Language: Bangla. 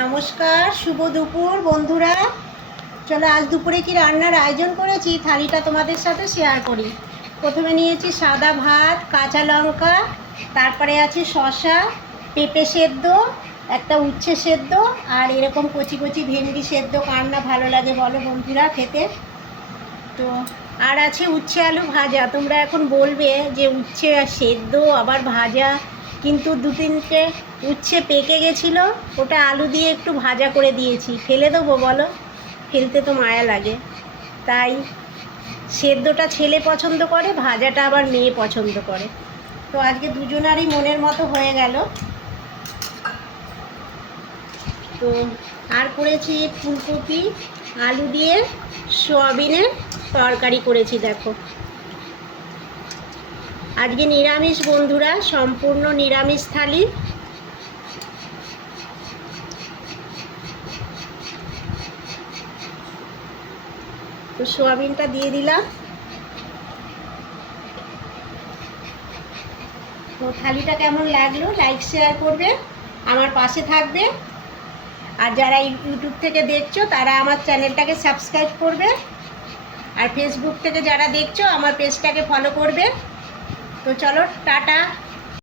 নমস্কার, শুভ দুপুর বন্ধুরা। চলো আজ দুপুরে কি রান্নার আয়োজন করেছি থালিটা তোমাদের সাথে শেয়ার করি। প্রথমে নিয়েছি সাদা ভাত, কাঁচা লঙ্কা, তারপরে আছে শসা, পেঁপে সেদ্ধ, একটা উচ্ছে সেদ্ধ, আর এরকম কচি কচি ভেন্ডি সেদ্ধ। কার না ভালো লাগে বলো বন্ধুরা খেতে? তো আর আছে উচ্ছে আলু ভাজা। তোমরা এখন বলবে যে উচ্ছে সেদ্ধ আবার ভাজা, কিন্তু দু তিনটে উচ্ছে পেকে গেছিলো, ওটা আলু দিয়ে একটু ভাজা করে দিয়েছি। ফেলে দেবো বলো? ফেলতে তো মায়া লাগে। তাই সেদ্ধটা ছেলে পছন্দ করে, ভাজাটা আবার মেয়ে পছন্দ করে। তো আজকে দুজনারই মনের মতো হয়ে গেল। তো আর করেছি ফুলকপি আলু দিয়ে সয়াবিনের তরকারি করেছি। দেখো আজকে নিরামিষ বন্ধুরা, সম্পূর্ণ নিরামিষ থালি। তো সোয়াবিনটা দিয়ে দিলাম। তো থালিটা কেমন লাগলো লাইক শেয়ার করবে, আমার পাশে থাকবে। আর যারা ইউটিউব থেকে দেখছো তারা আমার চ্যানেলটাকে সাবস্ক্রাইব করবে, আর ফেসবুক থেকে যারা দেখছো আমার পেজটাকে ফলো করবে। তো চলো টাটা।